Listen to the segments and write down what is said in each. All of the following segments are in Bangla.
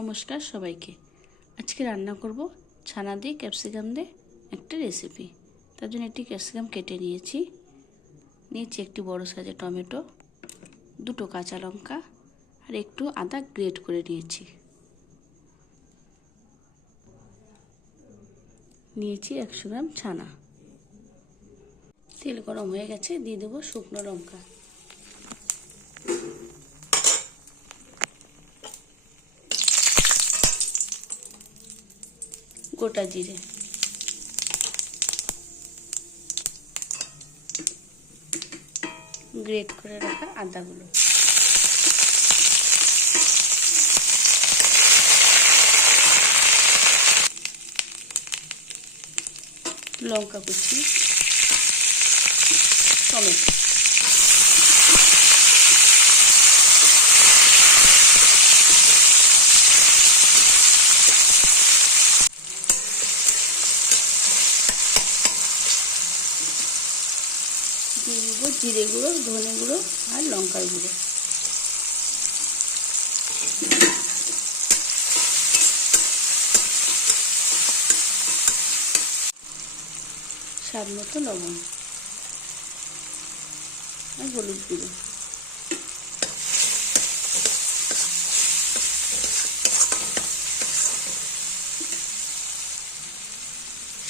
নমস্কার সবাইকে। আজকে রান্না করব ছানা দিয়ে ক্যাপসিকাম দিয়ে একটা রেসিপি। তার জন্য একটি ক্যাপসিকাম কেটে নিয়েছি একটি বড় সাইজের টমেটো, দুটো কাঁচা লঙ্কা আর একটু আদা গ্রেট করে নিয়েছি 100 গ্রাম ছানা। তেল গরম হয়ে গেছে, দিয়ে দেবো শুকনো লঙ্কা, গোটা জিরে, গ্রেট করে রাখা আদাগুলো, লঙ্কা কুচি, টমেটো, দিয়ে দেবো জিরে গুঁড়ো, ধনে গুঁড়ো আর লঙ্কার গুঁড়ো, স্বাদ মতো লবণ আর হলুদ গুঁড়ো।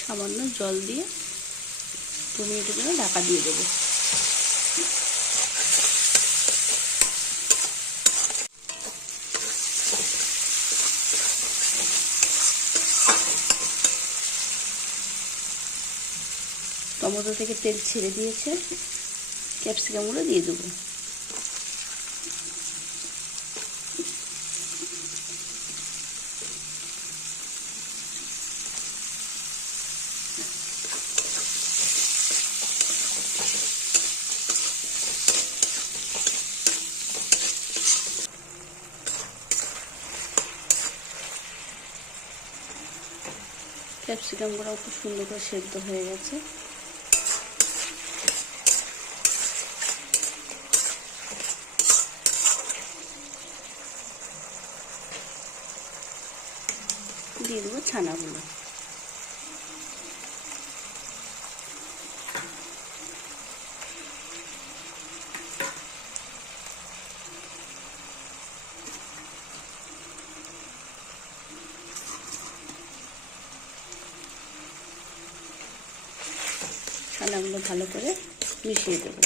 সামান্য জল দিয়ে 2 মিনিটের জন্য ঢাকা দিয়ে দেবো। টমেটো থেকে তেল ছেড়ে দিয়েছে, ক্যাপসিকামগুলো দিয়ে দেবো। ক্যাপসিকামগুলো খুব সুন্দর করে সেদ্ধ হয়ে গেছে। দিয়ে দেবো ছানাগুলো, ছানাগুলো ভালো করে মিশিয়ে দেবো।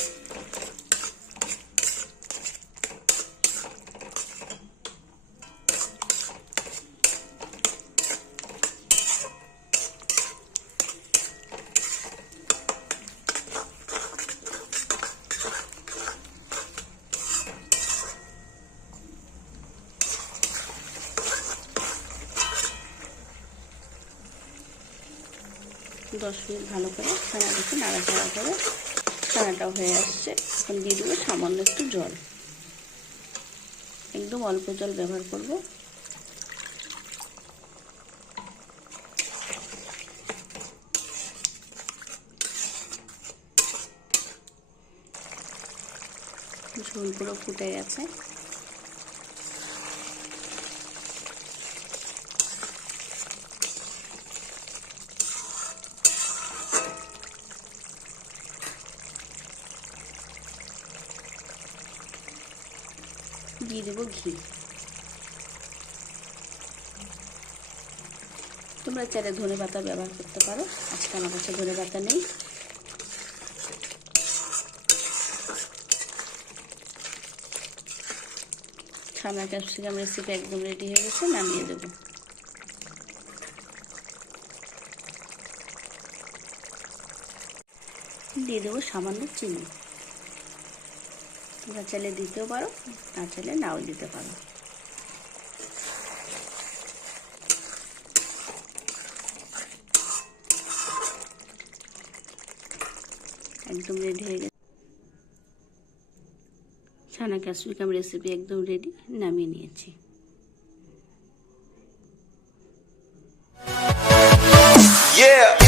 দশ মিনিট ভালো করে ছানাটাকে নাড়াচাড়া করে ছানাটাও হয়ে আসছে। এখন দিয়ে দেবো সামান্য একটু জল, একদম অল্প জল ব্যবহার করব। ঝোল পুরো ফুটে গেছে। দিয়ে দেবো ঘি। তোমরা চাইলে ধনে পাতা ব্যবহার করতে পারো, আজকে আমার কাছে ধনে পাতা নেই। ছানা ক্যাপসিকাম রেসিপি একদম রেডি হয়ে গেছে, নামিয়ে দেবো। দিয়ে দেবো সামান্য চিনি, তোমরা চাইলে দিতেও পারো, না চাইলে নাও দিতে পারো। একদম রেডি হয়ে গেছে ছানা ক্যাপসিকাম রেসিপি, একদম রেডি, নামিয়ে নিয়েছি। Yeah.